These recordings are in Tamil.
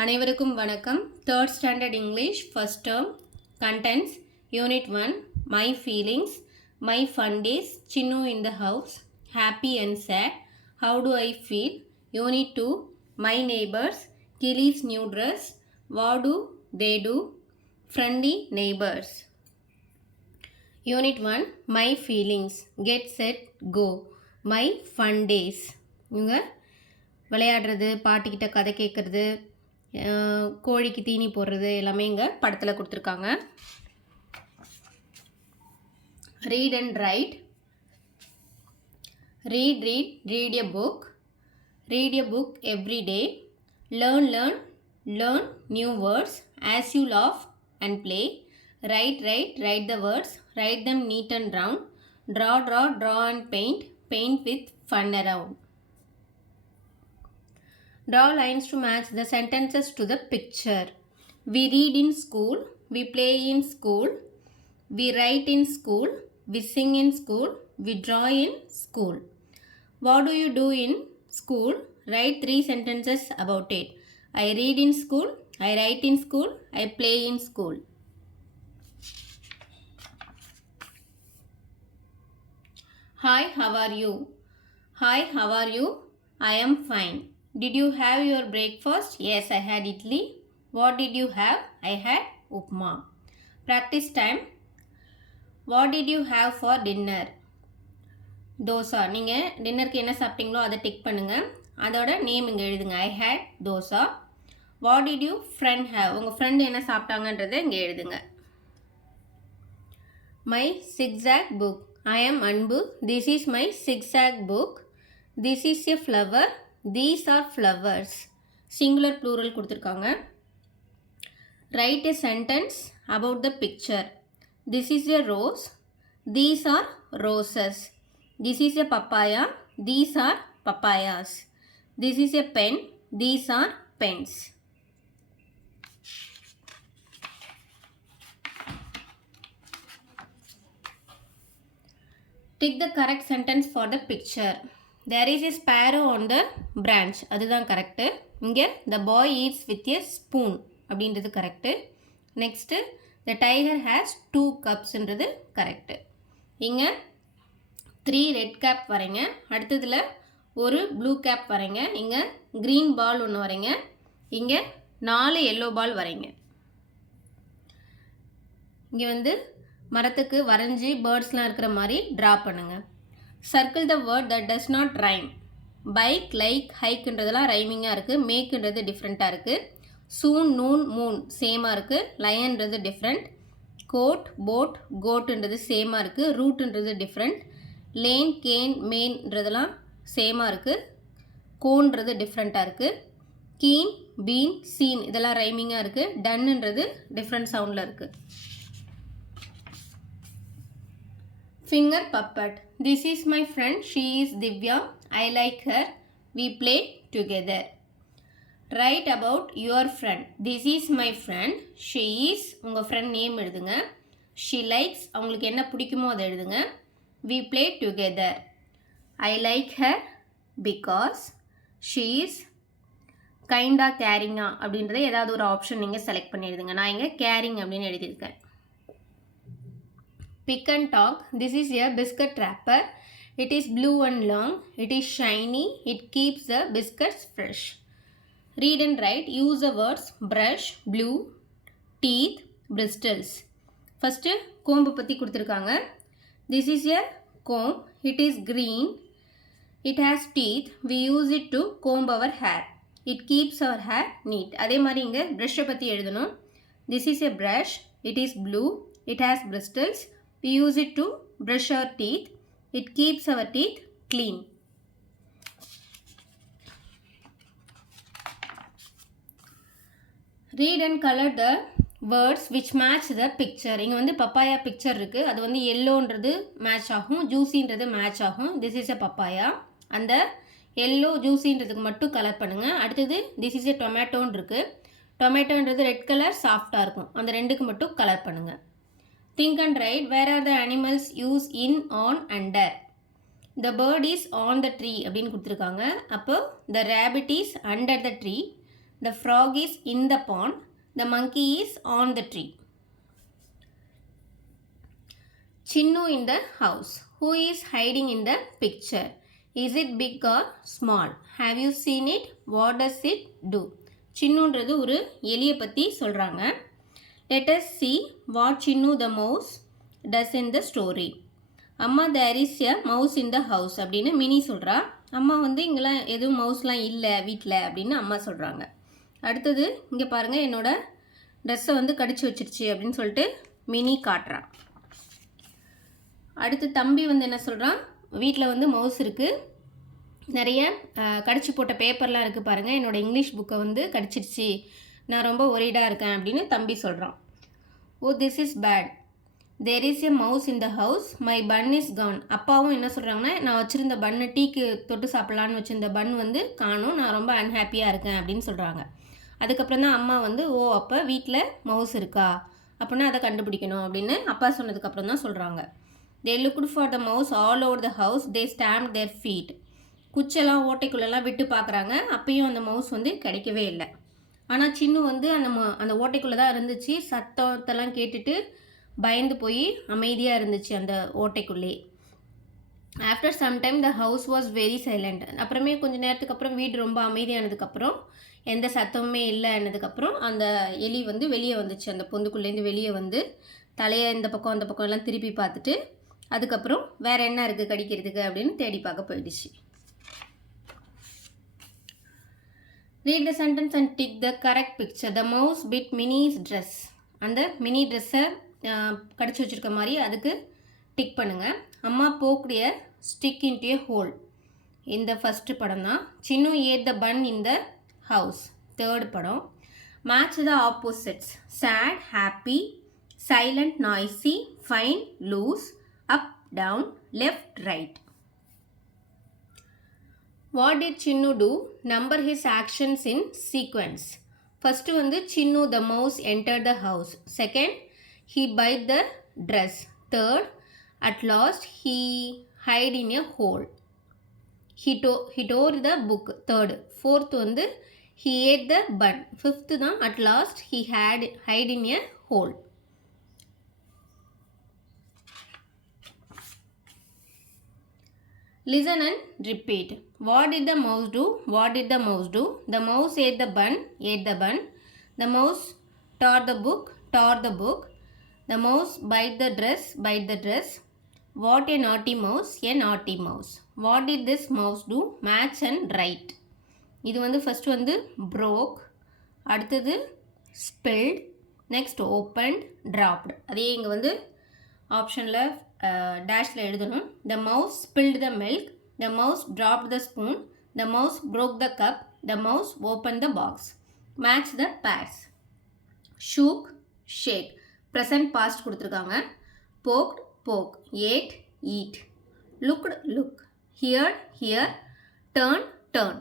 அனைவருக்கும் வணக்கம். 3rd Standard English First Term Contents Unit 1 My Feelings, My Fun Days, Chinnu in the House, Happy and Sad, How Do I Feel, Unit 2 My Neighbors, Killy's New Dress, What Do They Do, Friendly Neighbors. Unit 1 My Feelings, Get Set Go, My Fun Days. இவங்க விளையாடுறது, பாட்டிக்கிட்ட கதை கேட்குறது, கோழிக்கு தீனி போடுறது எல்லாமே இங்கே படத்தில் கொடுத்துருக்காங்க. Read and write. Read a book. Read a book every day. Learn new words as you laugh and play. Write the words. Write them neat and round. Draw and paint with fun around. Draw lines to match the sentences to the picture. We read in school. We play in school. We write in school. We sing in school. We draw in school. What do you do in school? Write 3 sentences about it. I read in school. I write in school. I play in school. Hi, how are you? Hi, how are you? I am fine. Did you have your breakfast? Yes, I had idli. What did you have? I had upma. Practice time. What did you have for dinner? Dosa. நீங்கள் டின்னருக்கு என்ன சாப்பிட்டீங்களோ அதை டிக் பண்ணுங்கள். அதோட நேம் இங்கே எழுதுங்க. I had dosa. What did you friend have? உங்கள் ஃப்ரெண்டு என்ன சாப்பிட்டாங்கன்றதை இங்கே எழுதுங்க. My zigzag book. I am அன்பு. This is my zigzag book. This is a flower. These are flowers. Singular plural கொடுத்துருக்காங்க. Write a sentence about the picture. This is a rose. These are roses. This is a papaya. These are papayas. This is a pen. These are pens. Tick the correct sentence for the picture. There is a sparrow on the branch. அதுதான் கரெக்டு. இங்கே the boy eats with a spoon அப்படின்றது correct. Next the tiger has 2 cupsன்றது கரெக்டு. இங்கே 3 ரெட் கேப் வரைங்க. அடுத்ததில் ஒரு ப்ளூ கேப் வரைங்க. இங்கே க்ரீன் பால் ஒன்று வரைங்க. இங்கே 4 எல்லோ பால் வரைங்க. இங்கே வந்து மரத்துக்கு வரைஞ்சி பேர்ட்ஸ்லாம் இருக்கிற மாதிரி ட்ரா பண்ணுங்கள். Circle the word that does not rhyme. Bike, like, hikeன்றதெல்லாம் ரைமிங்காக இருக்குது. மேக்குன்றது டிஃப்ரெண்ட்டாக இருக்குது. soon, noon, moon சேமாக இருக்குது. lionன்றது டிஃப்ரெண்ட். coat, boat, goatன்றது சேமாக இருக்குது. rootன்றது டிஃப்ரெண்ட். lane, cane, mainன்றதெல்லாம் சேமாக இருக்குது. கோன்றது டிஃப்ரெண்ட்டாக இருக்குது. keen, bean, seen இதெல்லாம் ரைமிங்காக இருக்குது. doneன்றது டிஃப்ரெண்ட் சவுண்டில் இருக்குது. Finger puppet. This is my friend. She is Divya. I like her. We play together. Write about your friend. This is my friend. She is உங்கள் friend name எழுதுங்க. She likes அவங்களுக்கு என்ன பிடிக்குமோ அதை எழுதுங்க. We play together. I like her because she is கைண்டா கேரிங்கா அப்படின்றத ஏதாவது ஒரு ஆப்ஷன் நீங்கள் செலக்ட் பண்ணி எழுதுங்க. நான் இங்கே கேரிங் அப்படின்னு எழுதியிருக்கேன். Pick and talk. This is a biscuit wrapper. It is blue and long. It is shiny. It keeps the biscuits fresh. Read and write. Use the words brush, blue, teeth, bristles. First, comb பத்தி கொடுத்திருக்காங்க. This is a comb. It is green. It has teeth. We use it to comb our hair. It keeps our hair neat. அதே மாதிரி இங்க brush பத்தி எழுதணும். This is a brush. It is blue. It has bristles. We use it to brush our teeth. It keeps our teeth clean. Read and color the words which match the picture. இங்கே வந்து பப்பாயா பிக்சர் இருக்குது. அது வந்து எல்லோன்றது மேட்ச் ஆகும். ஜூஸின்றது மேட்ச் ஆகும். This is a papaya. அந்த எல்லோ ஜூஸின்றதுக்கு மட்டும் கலர் பண்ணுங்கள். அடுத்தது திஸ் இஸ் எ டொமேட்டோன்னு இருக்குது. டொமேட்டோன்றது ரெட் கலர் சாஃப்டாக இருக்கும். அந்த ரெண்டுக்கு மட்டும் கலர் பண்ணுங்கள். Think and write. Where are the animals used in, on, under? The bird is on the tree அப்படின்னு கொடுத்துருக்காங்க. அப்போ the rabbit is under the tree. The frog is in the pond. The monkey is on the tree. Chinnu in the house. Who is hiding in the picture? Is it big or small? Have you seen it? What does it do? சின்னுன்றது ஒரு எலியை பற்றி சொல்கிறாங்க. Let us see what Chinnu the mouse does in the story. அம்மா there is a mouse in the house அப்படின்னு மினி சொல்கிறா. அம்மா வந்து இங்கெல்லாம் எதுவும் மவுஸ்லாம் இல்லை வீட்டில் அப்படின்னு அம்மா சொல்கிறாங்க. அடுத்தது இங்கே பாருங்கள், என்னோடய ட்ரெஸ்ஸை வந்து கடிச்சு வச்சிருச்சு அப்படின்னு சொல்லிட்டு மினி காட்டுறா. அடுத்து தம்பி வந்து என்ன சொல்கிறான், வீட்டில் வந்து மவுஸ் இருக்குது, நிறைய கடிச்சு போட்ட பேப்பர்லாம் இருக்குது பாருங்கள், என்னோடய இங்கிலீஷ் புக்கை வந்து கடிச்சிருச்சு, நான் ரொம்ப ஒரீடாக இருக்கேன் அப்படின்னு தம்பி சொல்கிறான். Oh this is bad, there is a mouse in the house, my bun is gown. அப்பாவும் என்ன சொல்கிறாங்கன்னா, நான் வச்சுருந்த பன்னு டீக்கு தொட்டு சாப்பிட்லான்னு வச்சுருந்த பன் வந்து காணும், நான் ரொம்ப அன்ஹாப்பியாக இருக்கேன் அப்படின்னு சொல்கிறாங்க. அதுக்கப்புறம் தான் அம்மா வந்து ஓ அப்போ வீட்டில் மவுஸ் இருக்கா அப்படின்னா அதை கண்டுபிடிக்கணும் அப்படின்னு அப்பா சொன்னதுக்கப்புறம் தான் சொல்கிறாங்க. They looked for the mouse all over the house. They stamped their feet. குச்செல்லாம் ஓட்டைக்குள்ளெல்லாம் விட்டு பார்க்குறாங்க, அப்பயும் அந்த மவுஸ் வந்து கிடைக்கவே இல்லை. ஆனால் சின்னு வந்து அந்த ஓட்டைக்குள்ளே தான் இருந்துச்சு, சத்தத்தெல்லாம் கேட்டுட்டு பயந்து போய் அமைதியாக இருந்துச்சு அந்த ஓட்டைக்குள்ளே. After sometime the house was very silent. அப்புறமே கொஞ்சம் நேரத்துக்கு அப்புறம் வீடு ரொம்ப அமைதியானதுக்கப்புறம் எந்த சத்தமுமே இல்லைன்னதுக்கப்புறம் அந்த எலி வந்து வெளியே வந்துச்சு, அந்த பொந்துக்குள்ளேருந்து வெளியே வந்து தலையை இந்த பக்கம் அந்த பக்கம் எல்லாம் திருப்பி பார்த்துட்டு அதுக்கப்புறம் வேறு என்ன இருக்குது கடிக்கிறதுக்கு அப்படின்னு தேடி பார்க்க போயிடுச்சு. Read the sentence and tick the correct picture. The mouse bit Minnie's dress. அந்த மினி ட்ரெஸ்ஸை கடிச்சு வச்சுருக்க மாதிரி அதுக்கு டிக் பண்ணுங்கள். அம்மா போக்கூடிய ஸ்டிக் இன்டு ஏ ஹோல் இந்த ஃபஸ்ட்டு படம் தான். Chinnu ate the bun in the house third படம். Match the opposites, sad happy, silent noisy, fine loose, up down, left right. What did Chinnu do? Number his actions in sequence. First வந்து Chinnu the mouse entered the house. Second, he bite the dress. Third, at last he hide in a hole. He tore the book. Third. Fourth வந்து he ate the bun. Fifth தான் at last he hide in a hole. Listen and repeat. What did the mouse do? What did the mouse do? The mouse ate the bun. The mouse tore the book. The mouse bite the dress. What a naughty mouse. What did this mouse do? Match and write. இது வந்து ஃபர்ஸ்ட் வந்து broke, அடுத்தது spilled, next opened, dropped. அதே இங்கே வந்து ஆப்ஷனில் டேஷில் எழுதணும். The mouse spilled the milk. The mouse dropped the spoon. The mouse broke the cup. The mouse opened the box. Match the pairs. Shook, shake. Present past கொடுத்துருக்காங்க. Poked, poke. Ate, eat. Looked, look. Heard, hear. Turn, turn.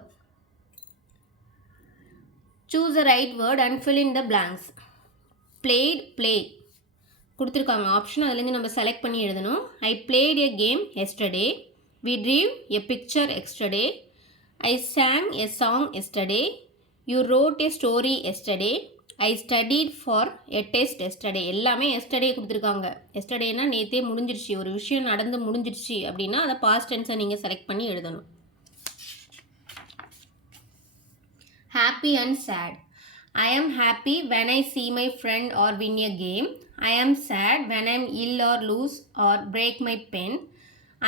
Choose the right word and fill in the blanks. Played, play. கொடுத்துருக்காங்க ஆப்ஷன், அதுலேருந்து நம்ம செலக்ட் பண்ணி எழுதணும். I played a game yesterday. We drew a picture yesterday. I sang a song yesterday. You wrote a story yesterday. I studied for a test yesterday. எல்லாமே எஸ்டர்டே கொடுத்துருக்காங்க. எஸ்டர்டேனா நேற்றே முடிஞ்சிருச்சு, ஒரு விஷயம் நடந்து முடிஞ்சிருச்சு அப்படின்னா அதை பாஸ்ட் டென்ஸை நீங்கள் செலக்ட் பண்ணி எழுதணும். Happy and sad. I am happy when I see my friend or win a game. I am sad when I am ill or lose or break my pen.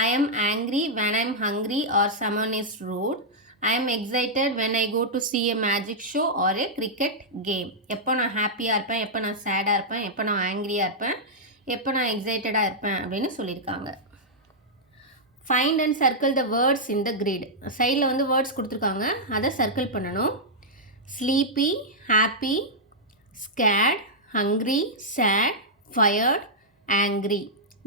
I am angry when I am hungry or someone is rude. I am excited when I go to see a magic show or a cricket game. எப்போ நான் ஹாப்பியாக இருப்பேன், எப்போ நான் சேடாக இருப்பேன், எப்போ நான் ஆங்க்ரியாக இருப்பேன், எப்போ நான் எக்ஸைட்டடாக இருப்பேன் அப்படின்னு சொல்லியிருக்காங்க. Find and circle the words in the grid. சைடில் வந்து வேர்ட்ஸ் கொடுத்துருக்காங்க, அதை சர்க்கிள் பண்ணணும். Sleepy, happy, scared, hungry, sad, fired, angry.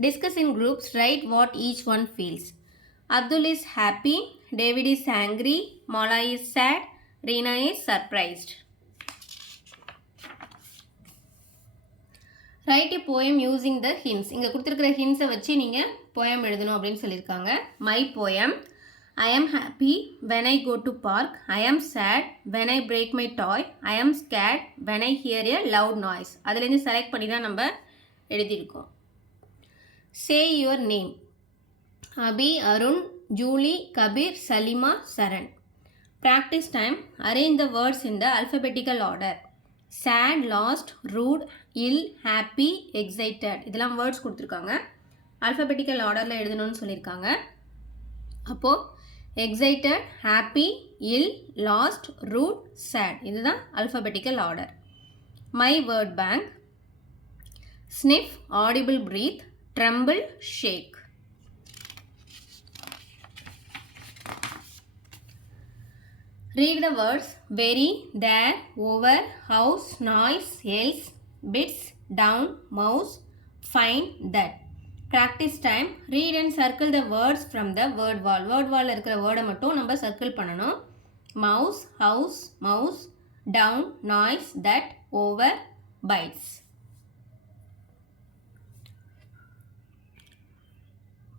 Discuss in groups, write what each one feels. Abdul is happy, David is angry, Mala is sad, Reena is surprised. Write a poem using the hints. இங்கே கொடுத்துருக்கிற ஹின்ஸை வச்சு நீங்கள் poem எழுதணும் அப்படின்னு சொல்லியிருக்காங்க. My poem. I am happy when I go to park. I am sad when I break my toy. I am scared when I hear a loud noise. அதிலேருந்து செலக்ட் பண்ணி தான் நம்ம எழுதியிருக்கோம். Say your name. Abhi, Arun, Julie, Kabir, Salima, Saran. Practice time. Arrange the words in the alphabetical order. Sad, lost, rude, ill, happy, excited. இதெல்லாம் வேர்ட்ஸ் கொடுத்துருக்காங்க. alphabetical ஆர்டரில் எழுதணும்னு சொல்லியிருக்காங்க. அப்போது excited, happy, ill, lost, rude, sad. இதுதான் alphabetical order. My word bank. Sniff, audible breathe, tremble, shake. Read the words very, there, over, house, noise, else, bits, down, mouse, find, that. Practice time. Read and circle the words from the word wall. Word wall இருக்கிற வேர்டை மட்டும் நம்ம சர்க்கிள் பண்ணணும். Mouse, house, mouse, down, noise, that, over, bites.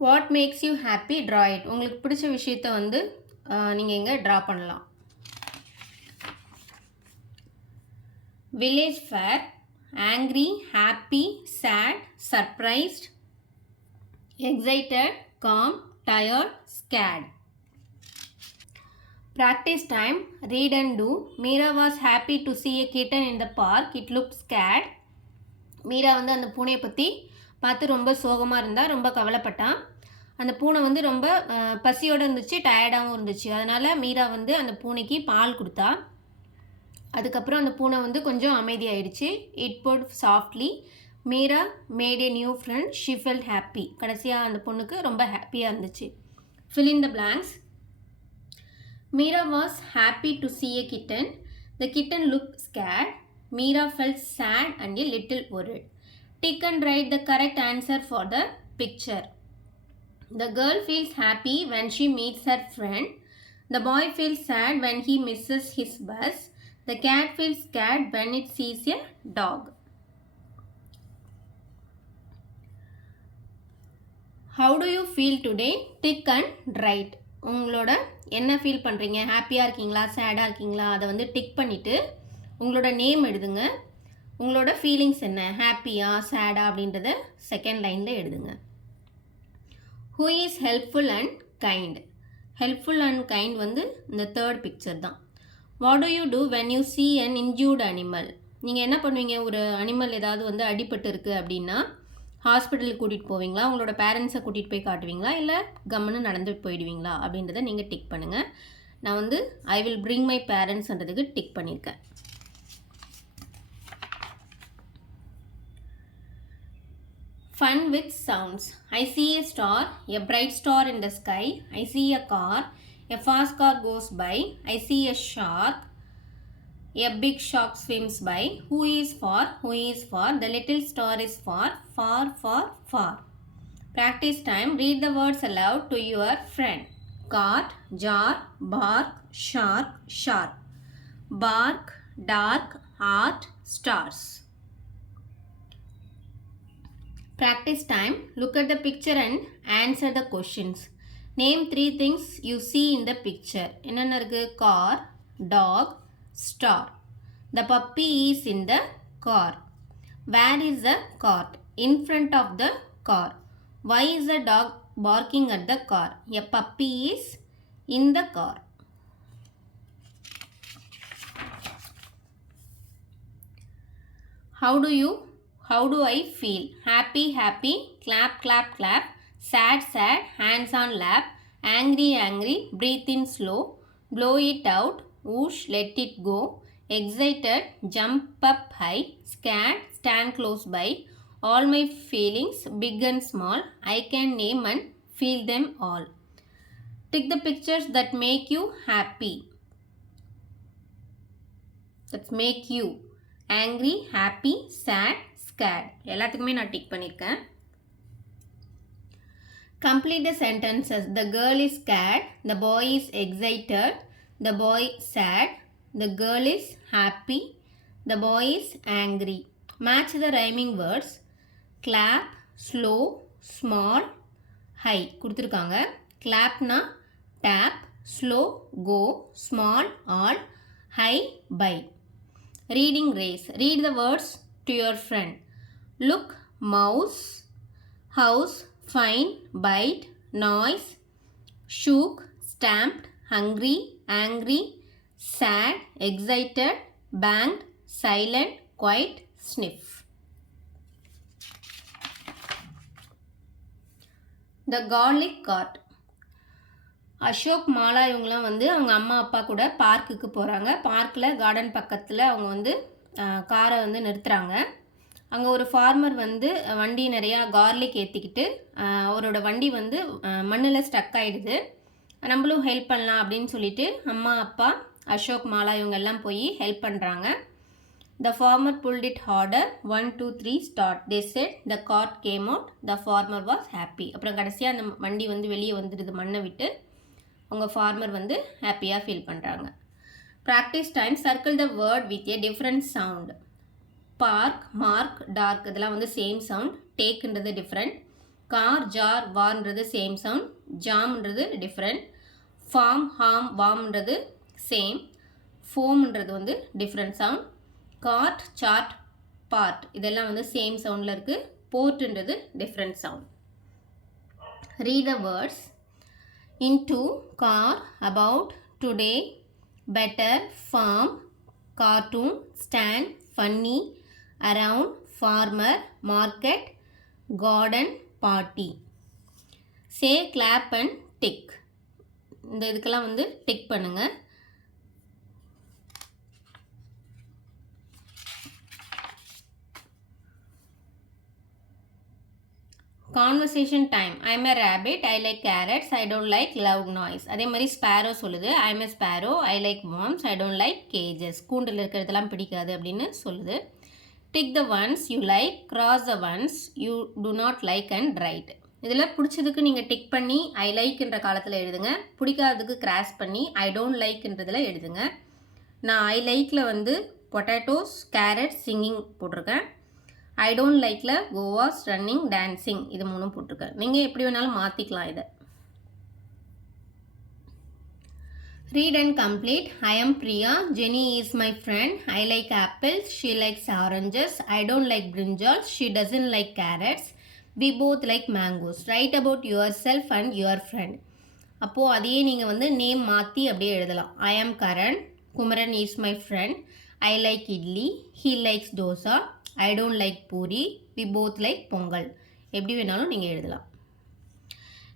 What makes you happy? Draw it. உங்களுக்கு பிடிச்ச விஷயத்தை வந்து நீங்கள் இங்கே ட்ரா பண்ணலாம். Village fair. Angry, happy, sad, surprised, excited, calm, tired, scared. Practice time. Read and do. Meera was happy to see a kitten in the park. It looked scared. Meera வந்து அந்த பூனையை பற்றி பார்த்து ரொம்ப சோகமாக இருந்தா, ரொம்ப கவலைப்பட்டான். அந்த பூனை வந்து ரொம்ப பசியோடு இருந்துச்சு, டயர்டாகவும் இருந்துச்சு. அதனால் மீரா வந்து அந்த பூனைக்கு பால் கொடுத்தா. அதுக்கப்புறம் அந்த பூனை வந்து கொஞ்சம் அமைதியாயிடுச்சு. It purred softly. Meera made a new friend. She felt happy. கடைசியாக அந்த பொண்ணுக்கு ரொம்ப ஹாப்பியாக இருந்துச்சு. Fill in the blanks. Meera was happy to see a kitten. The kitten looked scared. Meera felt sad and a little worried. Tick and write the correct answer for the picture. The girl feels happy when she meets her friend. The boy feels sad when he misses his bus. The cat feels scared when it sees a dog. How do you feel today? Tick and write. உங்களோட என்ன ஃபீல் பண்ணுறீங்க? ஹாப்பியாக இருக்கீங்களா, சேடாக இருக்கீங்களா? அதை வந்து டிக் பண்ணிவிட்டு உங்களோட நேம் எழுதுங்க. உங்களோட ஃபீலிங்ஸ் என்ன, ஹாப்பியா சேடா அப்படின்றத செகண்ட் லைனில் எழுதுங்க. Who is helpful and kind? Helpful and kind வந்து இந்த தேர்ட் பிக்சர் தான். What do you do when you see an injured animal? நீங்கள் என்ன பண்ணுவீங்க? ஒரு அனிமல் ஏதாவது வந்து அடிபட்டு இருக்குது அப்படின்னா ஹாஸ்பிட்டலுக்கு கூட்டிகிட்டு போவீங்களா, உங்களோட பேரண்ட்ஸை கூட்டிகிட்டு போய் காட்டுவீங்களா, இல்லை கம்முன்னு நடந்துட்டு போயிடுவீங்களா அப்படின்றத நீங்கள் டிக் பண்ணுங்கள். நான் வந்து ஐ வில் பிரிங் மை பேரண்ட்ஸ்ன்றதுக்கு டிக் பண்ணியிருக்கேன். Fun with sounds. I see a star, a bright star in the sky. I see a car, a fast car goes by. I see a shark, a big shark swims by. Who is for? Who is for? The little star is for. Far, far, far. Practice time. Read the words aloud to your friend. Cart, jar, bark, shark, sharp. Bark, dark, heart, stars. Practice time. Look at the picture and answer the questions. Name 3 things you see in the picture. என்னென்ன இருக்கு? Car, dog, star. The puppy is in the car. Where is the cart? In front of the car. Why is the dog barking at the car? A puppy is in the car. How do I feel? Happy, happy, clap, clap, clap. Sad, sad, hands on lap. Angry, angry, breathe in slow. Blow it out, whoosh, let it go. Excited, jump up high. Scared, stand close by. All my feelings, big and small, I can name and feel them all. Tick the pictures that make you happy. That make you angry, happy, sad, scared. எல்லாத்துக்குமே நான் டிக் பண்ணியிருக்கேன். Complete the sentences. The girl is scared. The boy is excited. The boy sad. The girl is happy. The boy is angry. Match the rhyming words. Clap, slow, small, high கொடுத்துருக்காங்க. Clapனா tap, slow, go, small, all, high, buy. Reading race. Read the words to your friend. Look, mouse, house, fine, bite, noise, shook, stamped, hungry, angry, sad, excited, banged, silent, quiet, sniff. The garlic cart. Ashok Mala இவங்களாம் வந்து அவங்க அம்மா அப்பா கூட பார்க்குக்கு போகிறாங்க. பார்க்கில் கார்டன் பக்கத்தில் அவங்க வந்து காரை வந்து நிறுத்துகிறாங்க. அங்கே ஒரு ஃபார்மர் வந்து வண்டி நிறையா கார்லிக் ஏற்றிக்கிட்டு அவரோட வண்டி வந்து மண்ணில் ஸ்டக் ஆகிடுது. நம்மளும் ஹெல்ப் பண்ணலாம் அப்படின்னு சொல்லிட்டு அம்மா அப்பா அசோக் மாலா இவங்க எல்லாம் போய் ஹெல்ப் பண்ணுறாங்க. The farmer pulled it harder. 1, 2, 3 start. They said the cart came out. The farmer was happy. அப்புறம் கடைசியாக அந்த வண்டி வந்து வெளியே வந்துடுது மண்ணை விட்டு. அவங்க ஃபார்மர் வந்து ஹாப்பியாக ஃபீல் பண்ணுறாங்க. Practice time. Circle the word with a different sound. Park, mark, dark இதெல்லாம் வந்து சேம் சவுண்ட். டேக்குன்றது டிஃப்ரெண்ட். கார், ஜார், வார்ன்றது சேம் சவுண்ட். ஜாம்ன்றது டிஃப்ரெண்ட். ஃபார்ம், ஹார்ம், வார்ம்ன்றது சேம். ஃபோம்ன்றது வந்து different sound. Card, chart, part இதெல்லாம் வந்து சேம் சவுண்டில் இருக்குது. போர்ட்ன்றது different sound. Read the words. into, car, about, today, better, farm, cartoon, stand, funny, around, farmer, market, garden, party. Say, clap and tick. இந்த இதுக்கெல்லாம் வந்து டிக் பண்ணுங்க. Conversation time. I'm a rabbit. I like carrots. I don't like loud noise. அதே மாதிரி ஸ்பேரோ சொல்லுது. I'm a sparrow. I like worms. I don't like cages. கூண்டில் இருக்கிறதெல்லாம் பிடிக்காது அப்படின்னு சொல்லுது. Tick the ones you like. Cross the ones you do not like and write. இதில் பிடிச்சதுக்கு நீங்கள் டிக் பண்ணி ஐ லைக்ன்ற காலத்தில் எழுதுங்க. பிடிக்காததுக்கு கிராஸ் பண்ணி ஐ டோன்ட் லைக்ன்றதில் எழுதுங்க. நான் ஐ லைக்கில் வந்து பொட்டேட்டோஸ், கேரட், சிங்கிங் போட்டிருக்கேன். ஐ டோன்ட் லைக்கில் கோவாஸ், ரன்னிங், டான்ஸிங் இது மூணும் போட்டிருக்கேன். நீங்கள் எப்படி வேணாலும் மாற்றிக்கலாம் இதை. Read and complete. I am Priya. Jenny is my friend. I like apples. She likes oranges. I don't like brinjals. She doesn't like carrots. We both like mangoes. Write about yourself and your friend. அப்போது அதையே நீங்கள் வந்து நேம் மாற்றி அப்படியே எழுதலாம். I am Karan. Kumaran is my friend. I like idli. He likes dosa. I don't like puri. We both like pongal. எப்படி வேணாலும் நீங்கள் எழுதலாம்.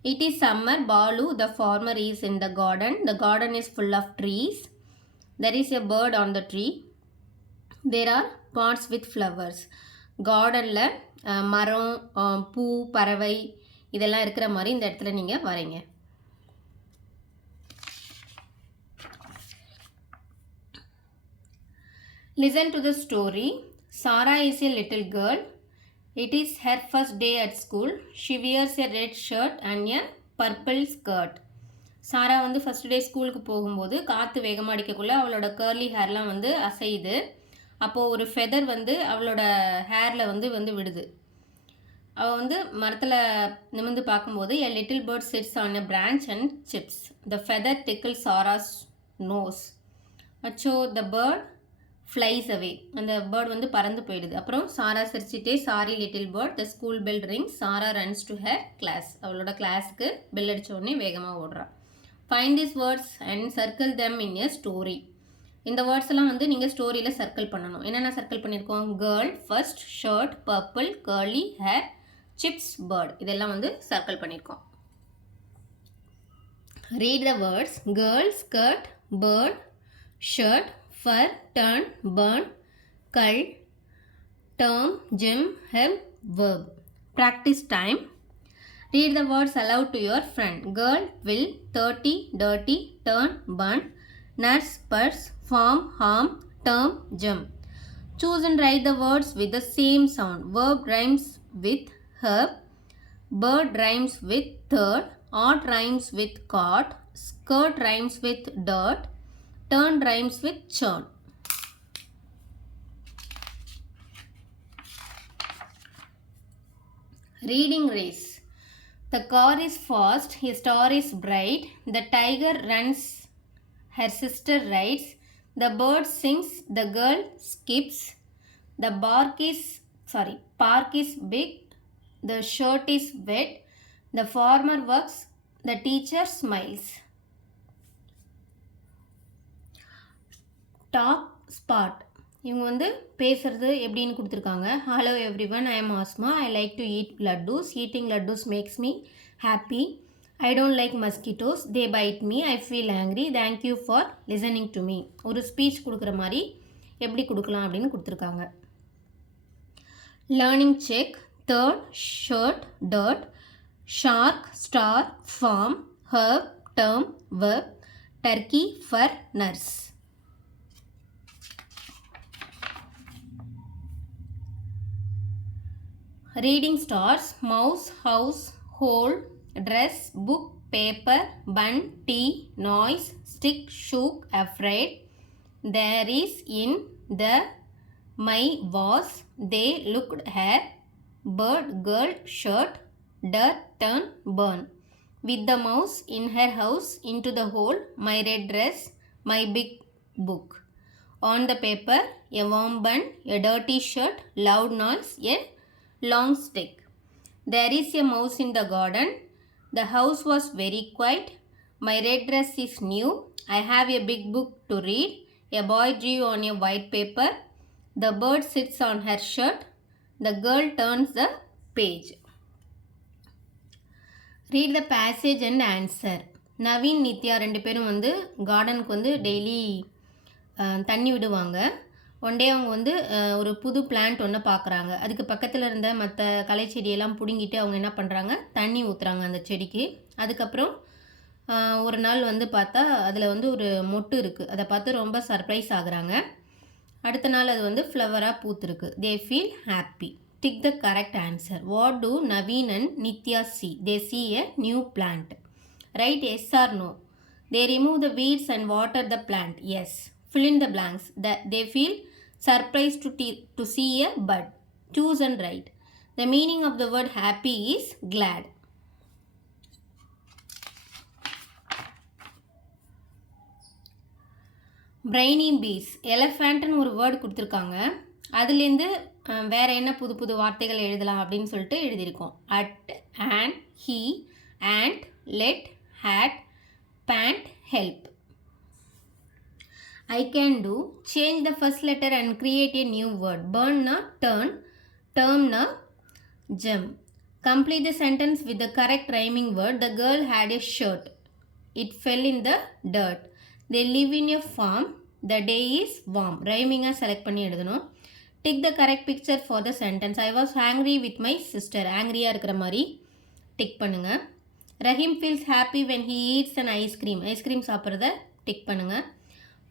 It is summer. Balu, the farmer, is in the garden. The garden is full of trees. There is a bird on the tree. There are pots with flowers. கார்டனில் மரம், பூ, பறவை இதெல்லாம் இருக்கிற மாதிரி இந்த இடத்துல நீங்கள் வரைங்க. Listen to the story. Sarah is a little girl. It is her first day at school. She wears a red shirt and a purple skirt. சாரா வந்து ஃபஸ்ட் டே ஸ்கூலுக்கு போகும்போது காற்று வேகமாக அடிக்கக்குள்ளே அவளோட கேர்லி ஹேர்லாம் வந்து அசையுது. அப்போது ஒரு ஃபெதர் வந்து அவளோட ஹேரில் வந்து விடுது. அவள் வந்து மரத்தில் நிமிர்ந்து பார்க்கும்போது a little bird sits on a branch and chips. The feather tickles Sarah's nose. அச்சோ the bird flies away. அந்த பேர்ட் வந்து பறந்து போயிடுது. அப்புறம் சாரா சிரிச்சிட்டே sorry little bird, the school bell rings, Sarah runs to her class. அவளோட கிளாஸுக்கு பெல் அடித்த உடனே வேகமாக ஓடுறா. Find this words and circle them in a story. இந்த வேர்ட்ஸ் எல்லாம் வந்து நீங்கள் ஸ்டோரியில் சர்க்கிள் பண்ணணும். என்னென்ன சர்க்கிள் பண்ணியிருக்கோம்? Girl, first, shirt, purple, curly hair, chips, bird இதெல்லாம் வந்து சர்க்கிள் பண்ணியிருக்கோம். Read the words. Girl, skirt, bird, shirt, fur, turn, burn, cull, term, gem, have, verb. Practice time. Read the words aloud to your friend. Girl, will, 30, dirty, turn, burn, nurse, purse, farm, harm, term, gem. Choose and write the words with the same sound. Verb rhymes with herb, bird rhymes with third, art rhymes with caught, skirt rhymes with dirt, turn rhymes with churn. Reading race. The car is fast, a star is bright, the tiger runs, her sister rides, the bird sings, the girl skips, the park is big, the shirt is wet, the farmer works, the teacher smiles. Top spot இவங்க வந்து பேசுகிறது எப்படின்னு கொடுத்துருக்காங்க. Hello everyone, I am Asma. I like to eat lettuce. Eating lettuce makes me happy. I don't like mosquitoes. They bite me. I feel angry. Thank you for listening to me. ஒரு ஸ்பீச் கொடுக்குற மாதிரி எப்படி கொடுக்கலாம் அப்படின்னு கொடுத்துருக்காங்க. Learning check. Third, shirt, dirt, shark, star, farm, herb, term, verb, turkey, fur, nurse. Reading stars. Mouse, house, hole, dress, book, paper, bun, tea, noise, stick, shook, afraid. There is, in, the, my, was, they, looked, hair, bird, girl, shirt, dirt, turn, burn. With the mouse in her house, into the hole, my red dress, my big book. On the paper, a warm bun, a dirty shirt, loud noise, a long stick. There is a mouse in the garden. The house was very quiet. My red dress is new. I have a big book to read. A boy drew on a white paper. The bird sits on her shirt. The girl turns the page. Read the passage and answer. Naveen, Nithya ரெண்டு பேரும் வந்து கார்டனுக்கு வந்து டெய்லி தண்ணி விடுவாங்க. ஒன் டே அவங்க வந்து ஒரு புது பிளான்ட் ஒன்று பார்க்குறாங்க. அதுக்கு பக்கத்தில் இருந்த மற்ற களை செடியெல்லாம் பிடுங்கிட்டு அவங்க என்ன பண்ணுறாங்க, தண்ணி ஊற்றுறாங்க அந்த செடிக்கு. அதுக்கப்புறம் ஒரு நாள் வந்து பார்த்தா அதில் வந்து ஒரு மொட்டு இருக்குது. அதை பார்த்து ரொம்ப சர்ப்ரைஸ் ஆகுறாங்க. அடுத்த நாள் அது வந்து ஃப்ளவராக பூத்துருக்கு. They feel happy. Tick the correct answer. What do Naveen and Nithya see? They see a new plant. Write yes or no. They remove the weeds and water the plant. Yes. Fill in the blanks. They feel surprised to see a bud. Choose and write. The meaning of the word happy is glad. Brainy bees. எலஃபேண்ட்னு ஒரு வேர்டு கொடுத்துருக்காங்க. அதுலேருந்து வேறு என்ன புது புது வார்த்தைகள் எழுதலாம் அப்படின்னு சொல்லிட்டு எழுதியிருக்கோம். At, and, he, and, let, hat, band, help. I can do. Change the first letter and create a new word. Burn na turn, term na gem. Complete the sentence with the correct rhyming word. The girl had a shirt. It fell in the dirt. They live in a farm. The day is warm. Rhyming select பண்ணி எழுதணும். Tick the correct picture for the sentence. I was angry with my sister. Angry இருக்கிற மாதிரி டிக் பண்ணுங்க. Rahim feels happy when he eats an ice cream. Ice cream சாப்பிட்றத டிக் பண்ணுங்க.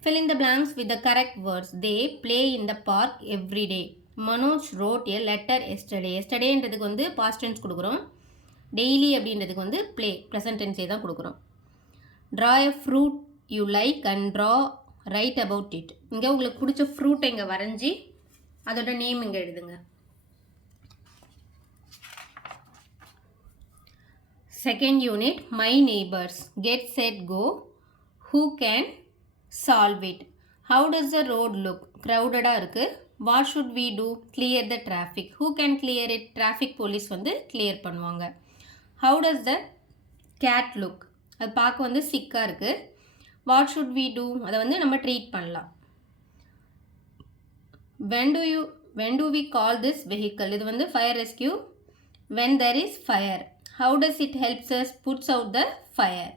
Fill in the blanks with the correct words. They play in the park every day. Manoj wrote a letter yesterday. Yesterdayன்றதுக்கு வந்து past tense கொடுக்குறோம். Daily அப்படின்றதுக்கு வந்து play present tense தான் கொடுக்குறோம். Draw a fruit you like and write about it. இங்கே உங்களுக்கு பிடிச்ச ஃப்ரூட்டை இங்கே வரைஞ்சி அதோட நேம் இங்கே எழுதுங்க. Second unit, my neighbors. Get, set, go. Who can solve it? How does the road look? Crowded இருக்கு. What should we do? Clear the traffic. Who can clear it? Traffic police வந்து clear பண்ணுவாங்க. How does the cat look? அது பார்க்க வந்து சிக்காக இருக்கு. What should we do? அதை வந்து நம்ம ட்ரீட் பண்ணலாம். When do we call this vehicle? இது வந்து fire rescue. When there is fire. How does it helps us puts out the fire?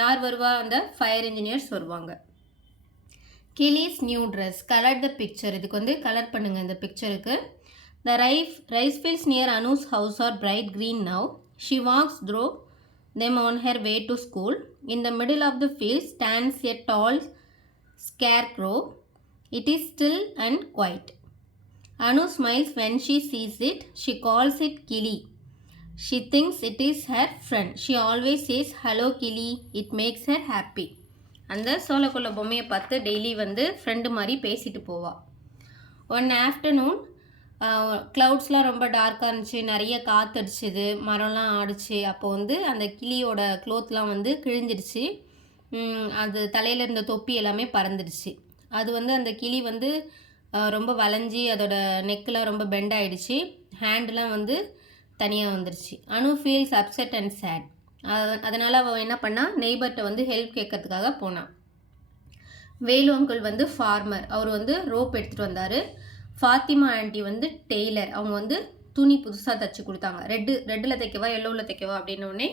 யார் வருவா? அந்த fire engineers வருவாங்க. Kelly's new dress. Color the picture. இதுக்கு வந்து கலர் பண்ணுங்க இந்த பிக்சருக்கு. The rice fields near Anu's house are bright green now. She walks through them on her way to school. In the middle of the field stands a tall scarecrow. It is still and quiet. Anu smiles when she sees it. She calls it Killy. She thinks it is her friend. She always says hello Killy. It makes her happy. அந்த சோளக்குள்ள பொம்மையை பார்த்து டெய்லி வந்து ஃப்ரெண்டு மாதிரி பேசிட்டு போவா. ஒன் ஆஃப்டர்நூன் க்ளவுட்ஸ்லாம் ரொம்ப டார்க்காக இருந்துச்சு, நிறைய காற்றடிச்சிது, மரம்லாம் ஆடிச்சு. அப்போ வந்து அந்த கிளியோட க்ளோத்லாம் வந்து கிழிஞ்சிடுச்சு. அது தலையில் இருந்த தொப்பி எல்லாமே பறந்துடுச்சு. அது வந்து அந்த கிளி வந்து ரொம்ப வளைஞ்சி அதோட நெக்கெலாம் ரொம்ப பெண்ட் ஆகிடுச்சு. ஹேண்டெலாம் வந்து தனியாக வந்துடுச்சு. அனு ஃபீல்ஸ் அப்செட் அண்ட் சேட். அதனால் அவள் என்ன பண்ணால் நெய்பர்கிட்ட வந்து ஹெல்ப் கேட்கறதுக்காக போனான். வேலு அங்கிள் வந்து ஃபார்மர், அவர் வந்து ரோப் எடுத்துகிட்டு வந்தார். ஃபாத்திமா ஆண்டி வந்து டெய்லர், அவங்க வந்து துணி புதுசாக தைச்சி கொடுத்தாங்க. ரெட்டில் தைக்கவா எல்லோவில் தைக்கவா அப்படின்னோடனே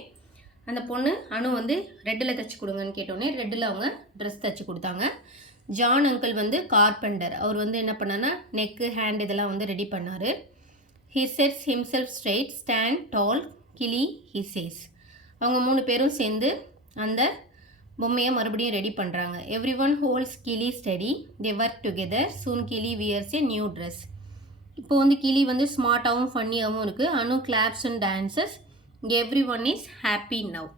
அந்த பொண்ணு அனு வந்து ரெட்டில் தைச்சி கொடுங்கன்னு கேட்டோடனே ரெட்டில் அவங்க ட்ரெஸ் தைச்சி கொடுத்தாங்க. ஜான் அங்கிள் வந்து கார்பெண்டர், அவர் வந்து என்ன பண்ணான்னா நெக்கு ஹேண்ட் இதெல்லாம் வந்து ரெடி பண்ணார். He sets himself straight, stand tall, Kili he chase. அவங்க 3 பேரும் சேர்ந்து அந்த பொம்மையை மறுபடியும் ரெடி பண்ணுறாங்க. எவ்ரி ஒன் ஹோல்ஸ் கிளி ஸ்டடி, தே ஒர்க் டுகெதர், சூன் கிளி வியர்ஸ் ஏ நியூ ட்ரெஸ். இப்போ வந்து கிளி வந்து ஸ்மார்ட்டாகவும் ஃபன்னியாகவும் இருக்குது. Anu claps and dances, everyone is happy now.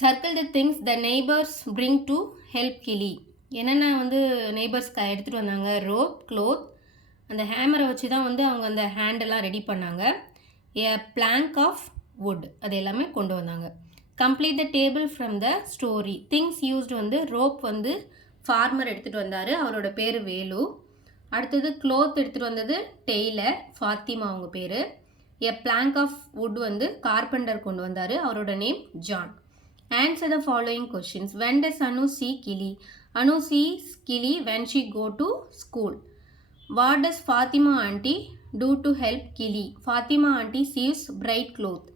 Circle the things the neighbours bring to help Kili. என்னென்ன வந்து நெய்பர்ஸ் எடுத்துகிட்டு வந்தாங்க? ரோப், க்ளோத், அந்த ஹேமரை வச்சு தான் வந்து அவங்க அந்த ஹேண்டெல்லாம் ரெடி பண்ணாங்க. ஏ பிளாங்க் ஆஃப் வுட், அது எல்லாமே கொண்டு வந்தாங்க. Complete the table from the story. Things used வந்து ரோப் வந்து ஃபார்மர் எடுத்துகிட்டு வந்தார், அவரோட பேர் வேலு. அடுத்தது க்ளோத் எடுத்துகிட்டு வந்தது டெய்லர், ஃபாத்திமா அவங்க பேர். எ பிளாங்க் ஆஃப் வுட் வந்து கார்பெண்டர் கொண்டு வந்தார், அவரோட name John. Answer the following questions. When does Anu C கிளி? அனு சீஸ் கிளி when she go to school. What does Fatima aunty do to help Kili? Fatima aunty sews bright cloth.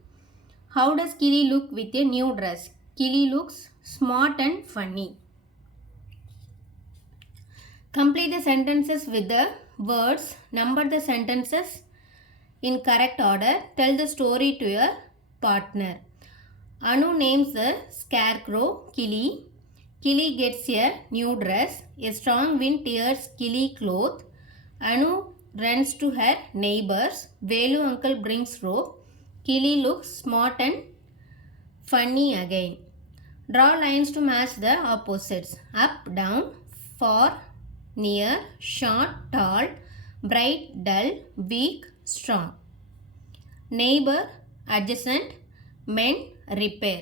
How does Kili look with a new dress? Kili looks smart and funny. Complete the sentences with the words. Number the sentences in correct order. Tell the story to your partner. Anu names the scarecrow Kili. Kili gets a new dress. A strong wind tears Kili cloth. Anu runs to her neighbors. Velu uncle brings rope. Kili looks smart and funny again. Draw lines to match the opposites. Up, down, far, near, short, tall, bright, dull, weak, strong. Neighbor, adjacent, mend, repair.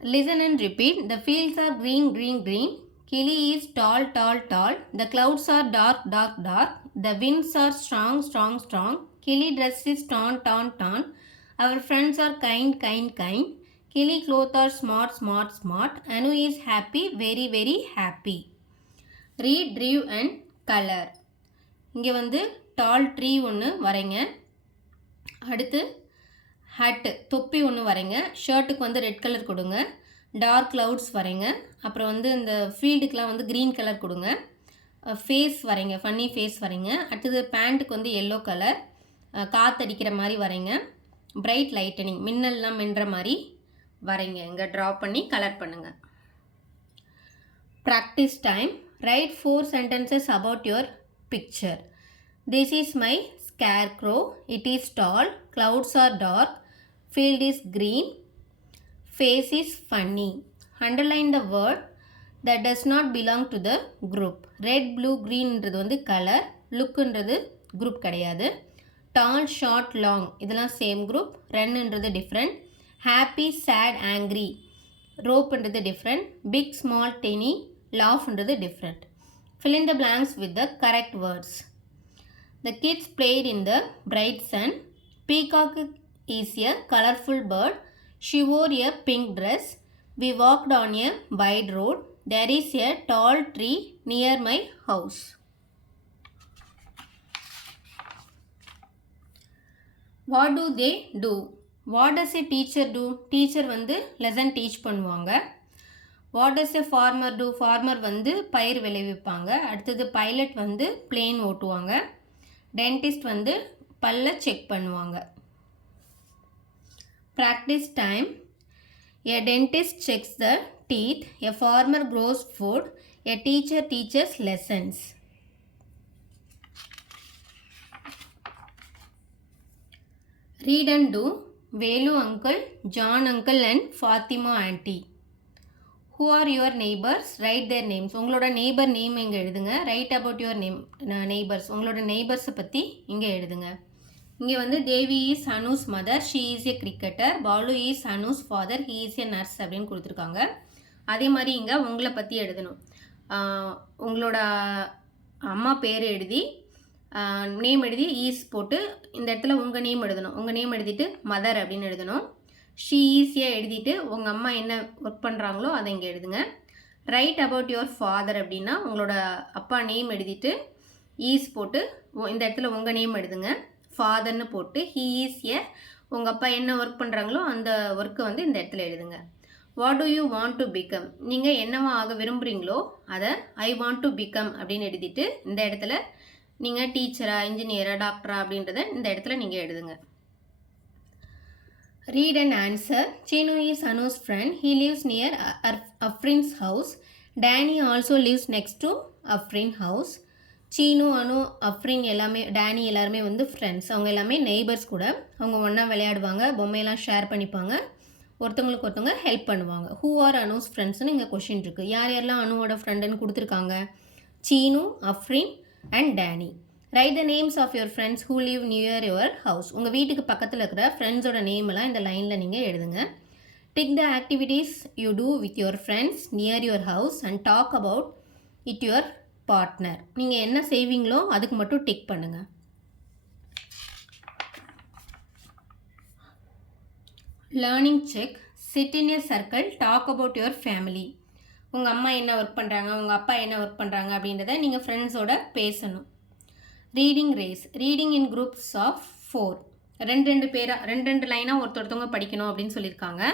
Listen and repeat. The fields are green, green, green. Kili is tall, tall, tall. The clouds are dark, dark, dark. The winds are strong, strong, strong. Kili dress is torn, torn, torn. Our friends are kind, kind, kind. Kili clothes are smart, smart, smart. Anu is happy, very, very happy. Read, drew and color. இங்கே வந்து டால் ட்ரீ ஒன்று வரைங்க. அடுத்து ஹேட்டு தொப்பி ஒன்று வரைங்க. ஷர்ட்டுக்கு வந்து ரெட் கலர் கொடுங்க. டார்க் க்ளவுட்ஸ் வரைங்க. அப்புறம் வந்து இந்த ஃபீல்டுக்கெலாம் வந்து க்ரீன் கலர் கொடுங்க. ஃபேஸ் வரைங்க, ஃபன்னி ஃபேஸ் வரைங்க. அடுத்தது பேண்ட்டுக்கு வந்து எல்லோ கலர், காற்றடிக்கிற மாதிரி வரைங்க. பிரைட் லைட்டனிங், மின்னல்லாம் மின்ற மாதிரி வரைங்க. இங்கே ட்ரா பண்ணி கலர் பண்ணுங்கள். Practice time. Right 4 sentences about your picture. This is my scarecrow. It is tall. Clouds are dark. Field is green. Face is funny. Underline the word that does not belong to the group. Red, blue, green ன்றது வந்து கலர், லுக்குன்றது குரூப் கிடையாது. டால், ஷார்ட், லாங் இதெல்லாம் சேம் குரூப். ரன்ன்றது டிஃப்ரெண்ட். ஹாப்பி, சேட், ஆங்க்ரி, ரோப்ன்றது டிஃப்ரெண்ட். பிக், ஸ்மால், டெனி, லாஃப்ன்றது different. Fill in the blanks with the correct words. The kids played in the bright sun. Peacock is a colorful bird. She wore a pink dress. We walked on a wide road. There is a tall tree near my house. What do they do? What does a teacher do? Teacher வந்து lesson teach பண்ணுவாங்க. What does a farmer do? Farmer வந்து பயிர் விளைவிப்பாங்க. அடுத்தது பைலட் வந்து பிளேன் ஓட்டுவாங்க. டென்டிஸ்ட் வந்து பல்ல செக் பண்ணுவாங்க. Practice time. A dentist checks the teeth. A farmer grows food. A teacher teaches lessons. Read and do. Velu uncle, John uncle and Fatima auntie. Who are your neighbors? Write their names. உங்களோட நெய்பர் நேம் இங்கே எழுதுங்க. Write about your neighbours. உங்களோட நெய்பர்ஸை பற்றி இங்கே எழுதுங்க. இங்கே வந்து Devi is Anu's mother, she is a cricketer. Balu is Anu's father, he is a nurse அப்படின்னு கொடுத்துருக்காங்க. அதே மாதிரி இங்கே உங்களை பற்றி எழுதணும். உங்களோட அம்மா பேர் எழுதி நேம் எழுதி ஈஸ் போட்டு இந்த இடத்துல உங்கள் நேம் எழுதணும். உங்கள் நேம் எழுதிட்டு மதர் அப்படின்னு எழுதணும். ஷீ ஈஸியாக எழுதிட்டு உங்கள் அம்மா என்ன ஒர்க் பண்ணுறாங்களோ அதை இங்கே எழுதுங்க. ரைட் அபவுட் யுவர் ஃபாதர் அப்படின்னா உங்களோட அப்பா நேம் எழுதிட்டு ஈஸ் போட்டு இந்த இடத்துல உங்கள் நேம் எழுதுங்க. ஃபாதர்னு போட்டு ஹீ ஈஸ் ஏ உங்கள் அப்பா என்ன ஒர்க் பண்ணுறாங்களோ அந்த ஒர்க்கை வந்து இந்த இடத்துல எழுதுங்க. What to you want to become? நீங்கள் என்னவா ஆக விரும்புகிறீங்களோ அதை ஐ வாண்ட் டு பிகம் அப்படின்னு எழுதிட்டு இந்த இடத்துல நீங்கள் டீச்சரா, இன்ஜினியரா, டாக்டரா அப்படின்றத இந்த இடத்துல நீங்கள் எழுதுங்க. Read and answer. Chinu is Anu's friend. He lives near Afrin's house. Danny also lives next to Afrin house. Seenu, அனு, அஃப்ரின் எல்லாமே, டேனி எல்லாருமே வந்து ஃப்ரெண்ட்ஸ். அவங்க எல்லாமே நெய்பர்ஸ் கூட. அவங்க ஒன்றா விளையாடுவாங்க, பொம்மையெல்லாம் ஷேர் பண்ணிப்பாங்க, ஒருத்தவங்களுக்கு ஒருத்தவங்க ஹெல்ப் பண்ணுவாங்க. ஹூ ஆர் அனுஸ் ஃப்ரெண்ட்ஸ்னு இங்கே கொஷின் இருக்குது. யார் யாரெல்லாம் அனுவோட ஃப்ரெண்டுன்னு கொடுத்துருக்காங்க? Seenu, Afrin and Danny. Write the names of your friends who live near your house. உங்கள் வீட்டுக்கு பக்கத்தில் இருக்கிற ஃப்ரெண்ட்ஸோட நேமெல்லாம் இந்த லைனில் நீங்கள் எழுதுங்க. Tick the activities you do with your friends near your house and talk about it your partner. நீங்கள் என்ன செய்வீங்களோ அதுக்கு மட்டும் டிக் பண்ணுங்கள். Learning check. Sit in a circle, talk about your family. உங்கள் அம்மா என்ன ஒர்க் பண்ணுறாங்க, உங்கள் அப்பா என்ன ஒர்க் பண்ணுறாங்க அப்படின்றத நீங்கள் ஃப்ரெண்ட்ஸோட பேசணும். Reading race. Reading in groups of 4. ரெண்டு லைனாக ஒருத்தவங்க படிக்கணும் அப்படின்னு சொல்லியிருக்காங்க.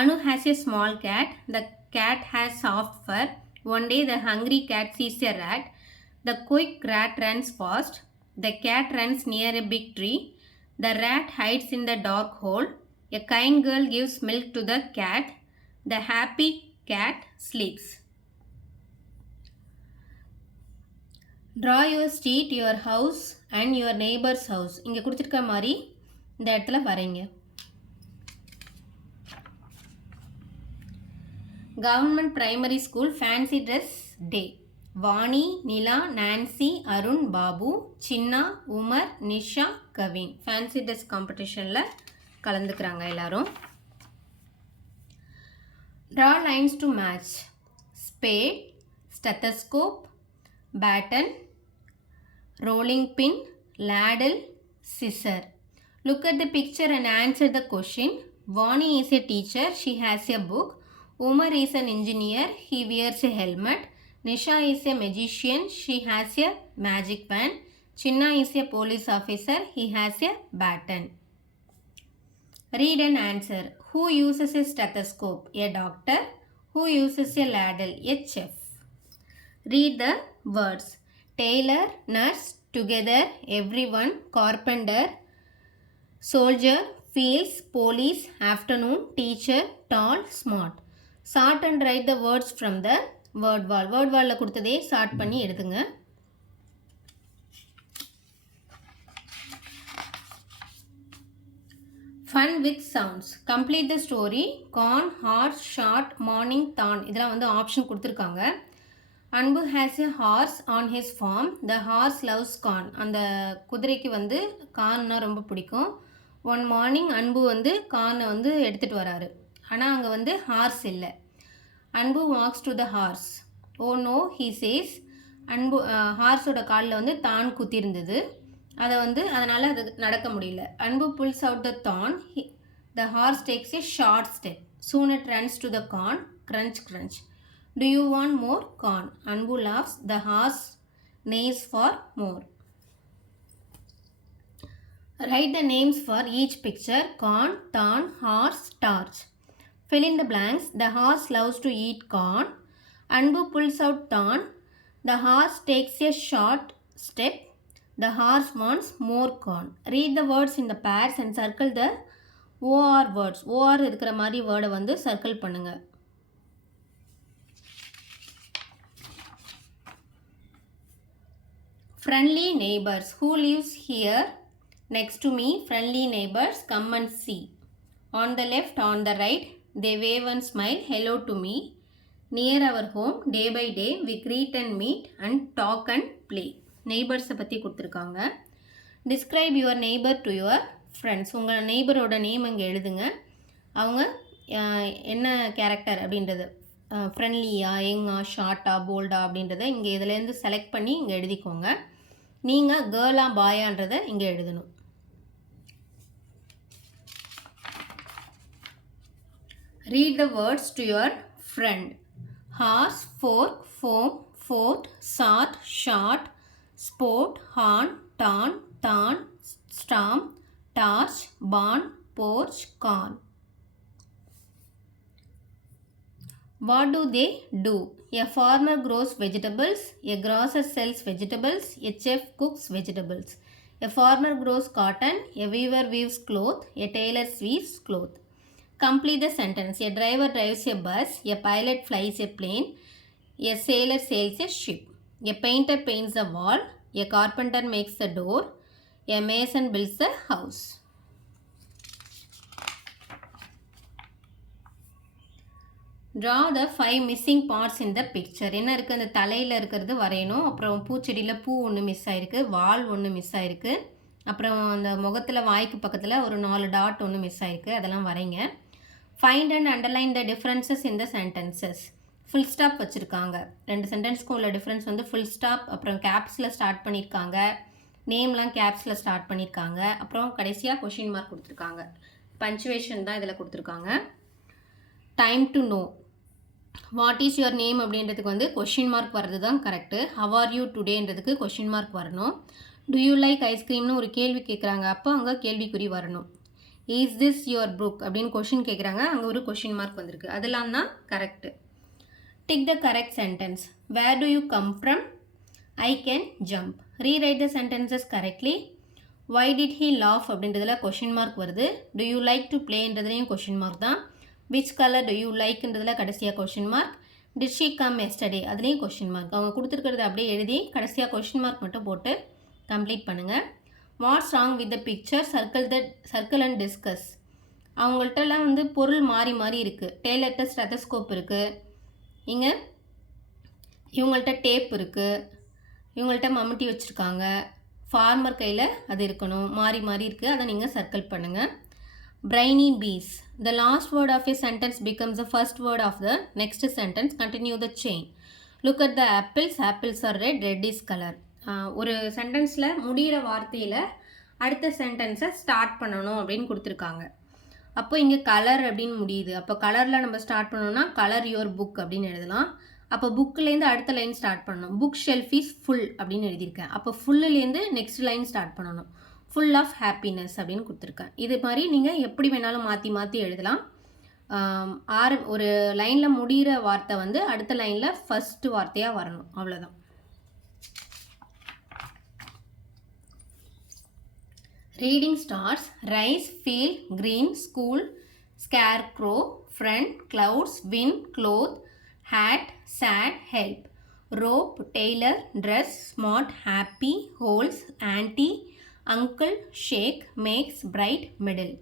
Anu has a small cat. The cat has soft fur. One day the hungry cat sees a rat. The quick rat runs fast. The cat runs near a big tree. The rat hides in the dark hole. A kind girl gives milk to the cat. The happy cat sleeps. Draw your street, your house and your neighbor's house. இங்கே கொடுத்துருக்க மாதிரி இந்த இடத்துல வரைங்க. Government primary school fancy dress day. Vani, Nila, Nancy, Arun, Babu, Chinna, Umar, Nisha, Kavin fancy dress காம்படிஷனில் கலந்துக்கிறாங்க எல்லாரும். Draw lines to match. Spade, stethoscope, baton, rolling pin, ladle, scissor. Look at the picture and answer the question. Vani is a teacher. She has a book. Umar is an engineer. He wears a helmet. Nisha is a magician. She has a magic wand. Chinna is a police officer. He has a baton. Read and answer. Who uses a stethoscope? A doctor. Who uses a ladle? A chef. Read the words. Tailor, nurse, together, everyone, carpenter, soldier, fields, police, afternoon, teacher, tall, smart. Sort and write the words from the word wall. Word wall கொடுத்ததே சார்ட் பண்ணி எடுத்துங்க. Fun with sounds. Complete the story. Corn, horse, short, morning, thorn. இதெல்லாம் வந்து ஆப்ஷன் கொடுத்துருக்காங்க. அன்பு has a horse on his farm. The horse loves corn. அந்த குதிரைக்கு வந்து கார்ன்னா ரொம்ப பிடிக்கும். ஒன் மார்னிங் அன்பு வந்து கார்னை வந்து எடுத்துகிட்டு வராரு. ஆனால் அங்கே வந்து ஹார்ஸ் இல்லை. Anbu walks to the horse. Oh no he says. Anbu ஹார்ஸோட காலில் வந்து தான் குத்திருந்தது. அதை வந்து அதனால் அது நடக்க முடியல. அன்பு bulls out the thorn. The horse takes a short step. Soon it runs to the corn. crunch crunch. Do you want more corn? Anbu laughs. The horse neighs for more. Write the names for each picture. Corn, thorn, horse, torch. Fill in the blanks. The horse loves to eat corn. Anbu pulls out thorn. The horse takes a short step. The horse wants more corn. Read the words in the pairs and circle the OR words. OR இருக்கிற மாதிரி வேர்டை வந்து சர்க்கிள் பண்ணுங்க. Friendly neighbors. Who lives here next to me? Friendly neighbors. Come and see. On the left, on the right, they wave and smile hello to me. Near our home, day by day, we greet and meet and talk and play. நெய்பர்ஸை பற்றி கொடுத்துருக்காங்க. Describe your neighbour to your friends. உங்கள் நெய்பரோட நேம் இங்கே எழுதுங்க. அவங்க என்ன கேரக்டர் அப்படின்றது, ஃப்ரெண்ட்லியா, யங்கா, ஷார்ட்டா, போல்டா அப்படின்றத இங்கே இதுலேருந்து செலக்ட் பண்ணி இங்கே எழுதிக்கோங்க. நீங்கள் கேர்ளா பாயான்றதை இங்கே எழுதணும். Read the words to your friend. Horse, fork, foam, fort, sort, short, sport, horn, tarn, thorn, storm, torch, barn, porch, corn. What do they do? A farmer grows vegetables, a grocer sells vegetables, a chef cooks vegetables. A farmer grows cotton, a weaver weaves cloth, a tailor weaves cloth. Complete the sentence. A driver drives a bus, a pilot flies a plane, a sailor sails a ship. A painter paints the wall, a carpenter makes the door, a mason builds the house. Draw the 5 missing parts in the picture. என்ன இருக்குது, அந்த தலையில் இருக்கிறது வரையணும். அப்புறம் பூச்செடியில் பூ ஒன்று மிஸ் ஆகிருக்கு, வால் ஒன்று மிஸ் ஆகிருக்கு, அப்புறம் அந்த முகத்தில் வாய்க்கு பக்கத்தில் ஒரு 4 டாட் ஒன்று மிஸ் ஆகிருக்கு, அதெல்லாம் வரைங்க. Find and underline the differences in the sentences. Full stop வச்சுருக்காங்க. 2 சென்டென்ஸ்க்கும் உள்ள டிஃப்ரென்ஸ் வந்து ஃபுல் ஸ்டாப், அப்புறம் கேப்ஸில் ஸ்டார்ட் பண்ணியிருக்காங்க, நேம்லாம் கேப்ஸில் ஸ்டார்ட் பண்ணியிருக்காங்க, அப்புறம் கடைசியாக கொஷின் மார்க் கொடுத்துருக்காங்க. பஞ்சுவேஷன் தான் இதில் கொடுத்துருக்காங்க. Time to know. What is your name அப்படின்றதுக்கு வந்து கொஷின் மார்க் வர்றது தான் கரெக்டு. ஹவ் ஆர் யூ டுடேன்றதுக்கு கொஷின் மார்க் வரணும். டு யூ லைக் ஐஸ்கிரீம்னு ஒரு கேள்வி கேட்குறாங்க, அப்போ அங்கே கேள்விக்குறி வரணும். இஸ் திஸ் யுவர் புக் அப்படின்னு கொஷின் கேட்குறாங்க, அங்கே ஒரு கொஷின் மார்க் வந்திருக்கு, அதெல்லாம் தான் correct. Tick the correct sentence. Where do you come from? I can jump. Rewrite the sentences correctly. Why did he laugh அப்படின்றதுல கொஷின் மார்க் வருது. டு யூ லைக் டு பிளேன்றதுலையும் கொஷின் மார்க் தான். விச் கலர் டு யூ லைக்ன்றதில் கடைசியாக question mark. Did she come yesterday அதுலேயும் கொஷின் மார்க். அவங்க கொடுத்துருக்கிறது அப்படியே எழுதி கடைசியாக கொஷின் மார்க் மட்டும் போட்டு கம்ப்ளீட் பண்ணுங்கள். What's wrong with the picture? Circle and discuss. அவங்கள்ட்டலாம் வந்து பொருள் மாறி மாறி இருக்குது. டெய்லர்கிட்ட ஸ்டெத்தஸ்கோப் இருக்குது, இங்கே இவங்கள்ட்ட டேப் இருக்குது, இவங்கள்ட்ட மம்முட்டி வச்சுருக்காங்க, ஃபார்மர் கையில் அது இருக்கணும், மாறி மாறி இருக்குது, அதை நீங்கள் சர்க்கிள் பண்ணுங்கள். Briny bees. The last word of a sentence becomes the first word of the next sentence. Continue the chain. Look at the apples. Apples are red. Red is color. ஒரு சென்டென்ஸில் முடிகிற வார்த்தையில் அடுத்த சென்டென்ஸை ஸ்டார்ட் பண்ணணும் அப்படின்னு கொடுத்துருக்காங்க. அப்போ இங்கே கலர் அப்படின்னு முடியுது. அப்போ கலரில் நம்ம ஸ்டார்ட் பண்ணோம்னா கலர் யுவர் புக் அப்படின்னு எழுதலாம். அப்போ புக்கிலேருந்து அடுத்த லைன் ஸ்டார்ட் பண்ணணும். புக் ஷெல்ஃப் இஸ் ஃபுல் அப்படின்னு எழுதியிருக்கேன். அப்போ ஃபுல்லுலேருந்து நெக்ஸ்ட் லைன் ஸ்டார்ட் பண்ணணும். ஃபுல் ஆஃப் ஹாப்பினஸ் அப்படின்னு கொடுத்துருக்கேன். இது மாதிரி நீங்கள் எப்படி வேணாலும் மாற்றி மாற்றி எழுதலாம். ஒரு லைனில் முடிகிற வார்த்தை வந்து அடுத்த லைனில் ஃபஸ்ட்டு வார்த்தையாக வரணும், அவ்வளோதான். Reading stars. Rice, feel, green, school, scarecrow, friend, clouds, wind, cloth, hat, sad, help, rope, tailor, dress, smart, happy, holes, auntie, uncle, shake, makes, bright, middle.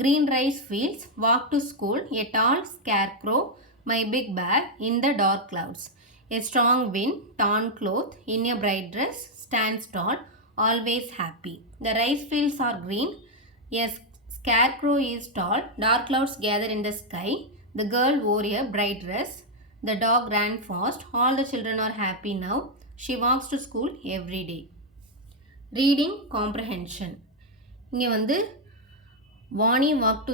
Green rice fields, walk to school, a tall scarecrow, my big bag, in the dark clouds. A strong wind, torn cloth, in a bright dress, stands tall, always happy. The rice fields are green, a scarecrow is tall, dark clouds gather in the sky, the girl wore a bright dress, the dog ran fast, all the children are happy now, she walks to school every day. Reading comprehension. இங்கே வந்து Vani walk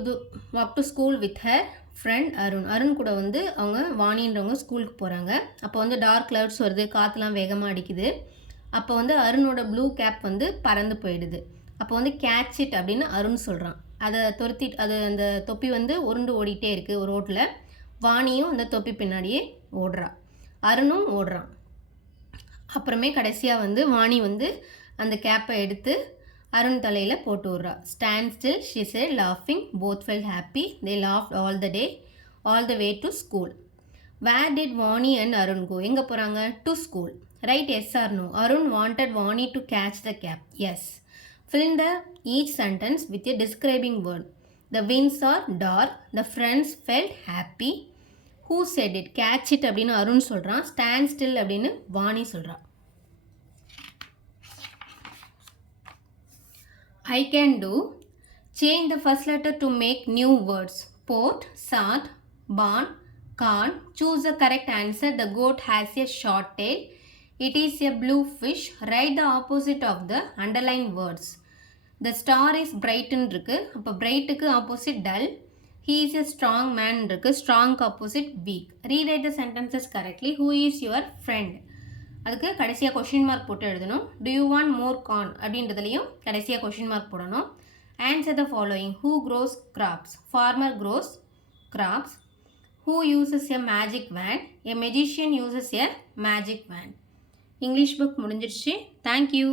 to school with her friend Arun. Arun கூட வந்து அவங்க வாணின்றவங்க ஸ்கூலுக்கு போகிறாங்க. அப்போ வந்து டார்க் கிளவுட்ஸ் வருது, காற்றுலாம் வேகமாக அடிக்குது. அப்போ வந்து அருணோட ப்ளூ கேப் வந்து பறந்து போயிடுது. அப்போ வந்து கேட்ச் இட் அப்படின்னு அருண் சொல்கிறான். அதை அந்த தொப்பி வந்து உருண்டு ஓடிட்டே இருக்குது ஒரு ரோட்டில். வாணியும் அந்த தொப்பி பின்னாடியே ஓடுறா, அருணும் ஓடுறான். அப்புறமே கடைசியாக வந்து வாணி வந்து அந்த கேப்பை எடுத்து அருண் தலையில் போட்டு விட்றா. ஸ்டாண்ட் ஸ்டில், ஷி செட், லாஃபிங், both felt happy, they laughed all the day, all the way to school. Where did Vani and Arun go? எங்கே போகிறாங்க? To school. Right, yes or no? Arun wanted Vani to catch the cap. Yes. Fill the each sentence with a describing word. The winds are dark. The friends felt happy. Who said it? Catch it அப்படின்னு அருண் சொல்கிறான். Stand still அப்படின்னு வாணி சொல்கிறா. I can do. Change the first letter to make new words. Port, salt, barn, corn. Choose the correct answer. The goat has a short tail. It is a blue fish. Write the opposite of the underlined words. The star is bright இருக்கு. அப்போ brightக்கு opposite dull. He is a strong man இருக்கு. Strong opposite weak. Rewrite the sentences correctly. Who is your friend? அதுக்கு கடைசியாக கொஷின் மார்க் போட்டு எழுதணும். Do you want more corn அப்படின்றதுலையும் கடைசியாக கொஷின் மார்க் போடணும். Answer the following. Who grows crops? Farmer grows crops. Who uses a magic wand? A magician uses a magic wand. English book முடிஞ்சிருச்சு. Thank you.